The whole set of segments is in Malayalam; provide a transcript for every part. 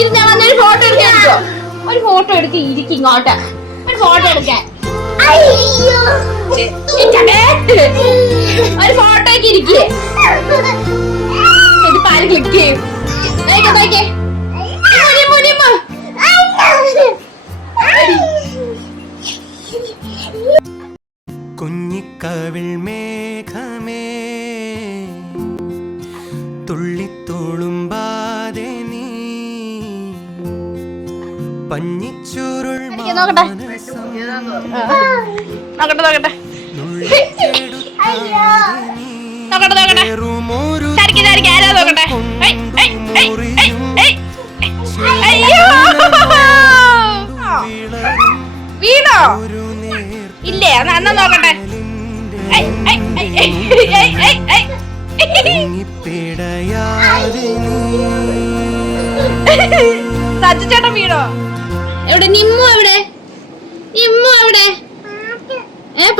ഇത് ഞാൻ വന്നൊരു ഫോട്ടോ എടുക്കാോ? ഒരു ഫോട്ടോ എടുക്ക, ഇരിക്കും ഇങ്ങോട്ട്. ഒരു ഫോട്ടോ എടുക്കാൻ ഒരു ഫോട്ടോക്ക് ഇരിക്കേ. ഇത് പാല് ക്ലിക്ക് ചെയ്യും. കുഞ്ഞിക്കവിൾ മേഘമേ തുള്ളിത്തോളുമ്പാതെ നീ പഞ്ഞിച്ചുരുൾ നോക്കട്ടെ. വീണോ? ഇല്ലേ? എന്നാ നോക്കട്ടെ. സജ്ജേട്ടൻ വീണോ? എവിടെ? നിമ്മു എവിടെ? നിമ്മു എവിടെ?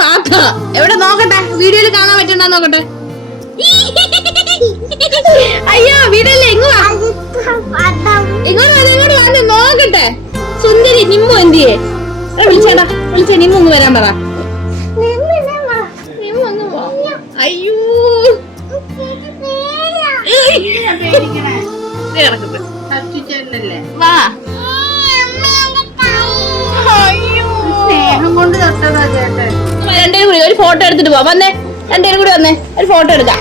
പാക്ക എവിടെ? നോക്കട്ടെ, വീഡിയോയിൽ കാണാൻ പറ്റണ്ട നോക്കട്ടെ. അയ്യോ വീടല്ലേ, ഇങ്ങോട്ട് വന്ന് നോക്കട്ടെ. സുന്ദരി നിമ്മു എന്തിയേ? വിളിച്ചേടാ, വിളിച്ചേ. നിമ്മു ഒന്ന് വരാൻ പറ. അയ്യോ വാ. സ്നേഹം കൊണ്ട് തൊട്ടതാ ചേട്ടൻ. രണ്ടുപേരും കൂടി ഒരു ഫോട്ടോ എടുത്തിട്ട് പോവാ. വന്നേ, രണ്ടുപേരും കൂടി വന്നേ, ഒരു ഫോട്ടോ എടുക്കാം.